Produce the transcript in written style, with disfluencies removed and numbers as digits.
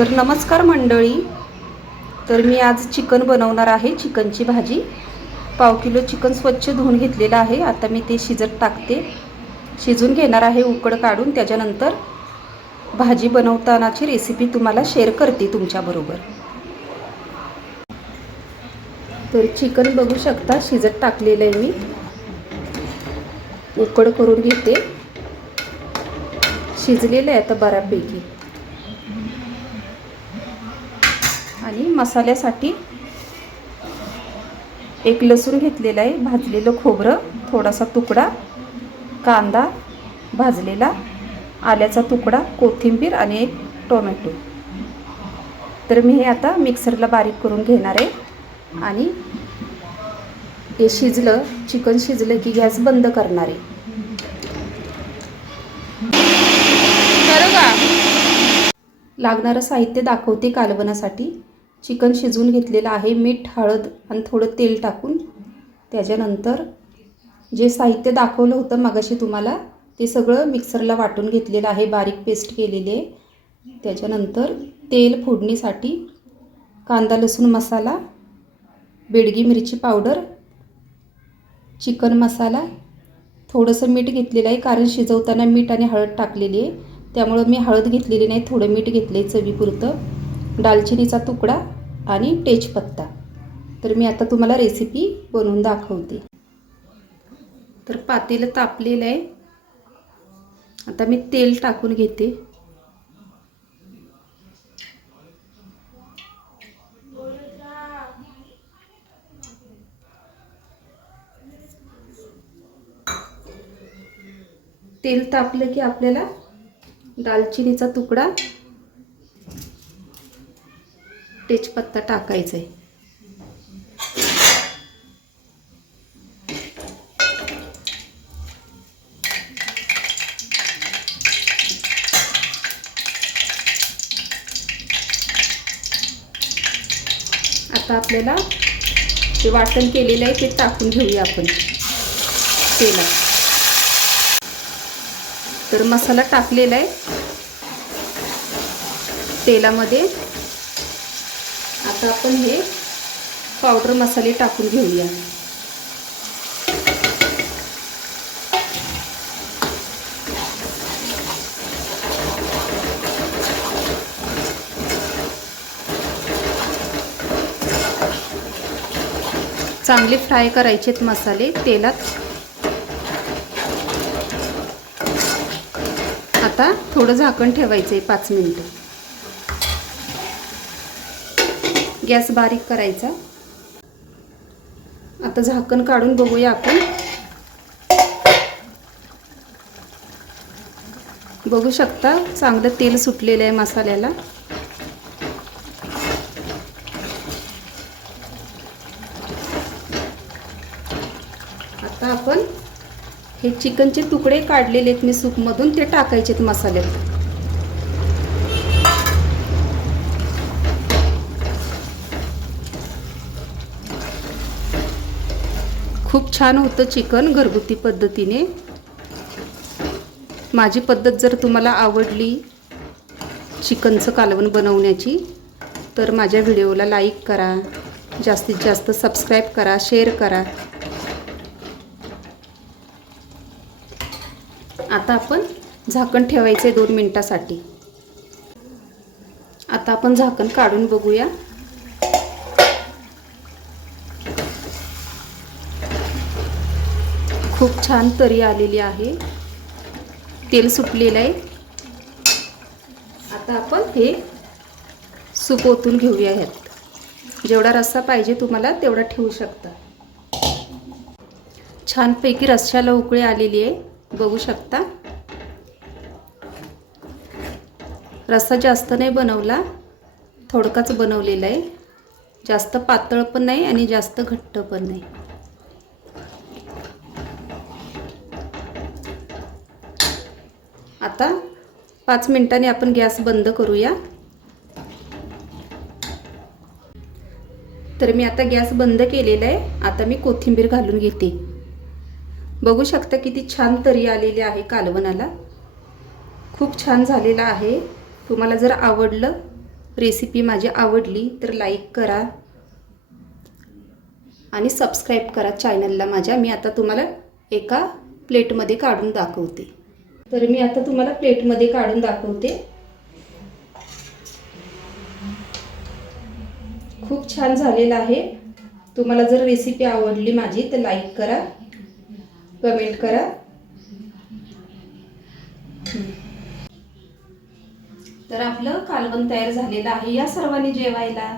तर नमस्कार मंडळी. तर मी आज चिकन बनवणार आहे, चिकनची भाजी. पाव किलो चिकन स्वच्छ धुवून घेतलेलं आहे. आता मी ते शिजत टाकते, शिजून घेणार आहे उकड काढून. त्याच्यानंतर भाजी बनवतानाची रेसिपी तुम्हाला शेअर करते तुमच्याबरोबर. तर चिकन बघू शकता शिजत टाकलेलं आहे मी. उकड करून घेते. शिजलेलं आहे आता बऱ्यापैकी. आणि मसाल्यासाठी एक लसूण घेतलेला आहे, भाजलेलं खोबरं थोडासा तुकडा, कांदा भाजलेला, आल्याचा तुकडा, कोथिंबीर आणि एक टोमॅटो. तर मी हे आता मिक्सरला बारीक करून घेणार आहे. आणि हे शिजलं, चिकन शिजलं की गॅस बंद करणार आहे. लागणारं साहित्य दाखवते कालवणासाठी. चिकन शिजवून घेतलेलं आहे, मीठ, हळद आणि थोडं तेल टाकून. त्याच्यानंतर जे साहित्य दाखवलं होतं मगाशी तुम्हाला, ते सगळं मिक्सरला वाटून घेतलेलं आहे, बारीक पेस्ट केलेली आहे. त्याच्यानंतर तेल फोडणीसाठी, कांदा लसूण मसाला, बेडगी मिरची पावडर, चिकन मसाला, थोडंसं मीठ घेतलेलं आहे कारण शिजवताना मीठ आणि हळद टाकलेली आहे, त्यामुळं मी हळद घेतलेली नाही, थोडं मीठ घेतलं आहे चवीपुरतं. दालचिनीचा तुकडा आणि तेजपत्ता. तर मी आता तुम्हाला रेसिपी बनवून दाखवते. तर पातेलं तापलेलं आहे. आता मी तेल टाकून घेते. तेल तापलं की आपल्याला दालचिनीचा तुकडा, तेजपत्ता टाकायचा आहे. आता आपल्याला जे वाटण केलेलं आहे ते टाकून घेऊया आपण तेलात. तर मसाला टाकलेला आहे तेलामध्ये. आता आपण हे पावडर मसाले टाकून घेऊया. चांगले फ्राय करायचेत मसाले तेलात. आता थोडं झाकण ठेवायचं आहे 5 मिनिटं. गॅस बारीक करायचा. आता झाकण काढून बघूया आपण. बघू शकता चांगलं तेल सुटलेलं आहे मसाल्याला. आता आपण हे चिकनचे तुकडे काढलेले आहेत मी सूपमधून, ते टाकायचे आहेत मसाल्यात. खूप छान होतं चिकन घरगुती पद्धतीने. माझी पद्धत जर तुम्हाला आवडली चिकनचं कालवण बनवण्याची, तर माझ्या व्हिडिओला लाईक करा, जास्तीत जास्त सबस्क्राईब करा, शेअर करा. आता आपण झाकण ठेवायचं आहे 2 मिनिटासाठी. आता आपण झाकण काढून बघूया. खूप छान तरी आलेली आहे, तेल सुटलेलं आहे. आता आपण हे सूप ओतून घेऊया. ह्यात जेवढा रस्सा पाहिजे तुम्हाला तेवढा ठेवू शकता. छानपैकी रश्श्याला उकळी आलेली आहे, बघू शकता. रस्सा जास्त नाही बनवला, थोडकाच बनवलेला आहे. जास्त पातळ पण नाही आणि जास्त घट्ट पण नाही. आता 5 मिनिटांनी आपण गॅस बंद करूया. तर मी आता गॅस बंद केलेला आहे. आता मी कोथिंबीर घालून घेते. बघू शकता किती छान तरी आलेली आहे कालवणाला. खूप छान झालेला आहे. तुम्हाला जर आवडलं रेसिपी माझी आवडली तर लाईक करा आणि सबस्क्राईब करा चॅनलला माझ्या. मी आता तुम्हाला एका प्लेटमध्ये काढून दाखवते. तर मी आता तुम्हाला प्लेटमध्ये काढून दाखवते. खूप छान झालेलं आहे. तुम्हाला जर रेसिपी आवडली माझी तर लाईक करा, कमेंट करा. तर आपलं कालवण तयार झालेलं आहे. या सर्वांनी जेवायला.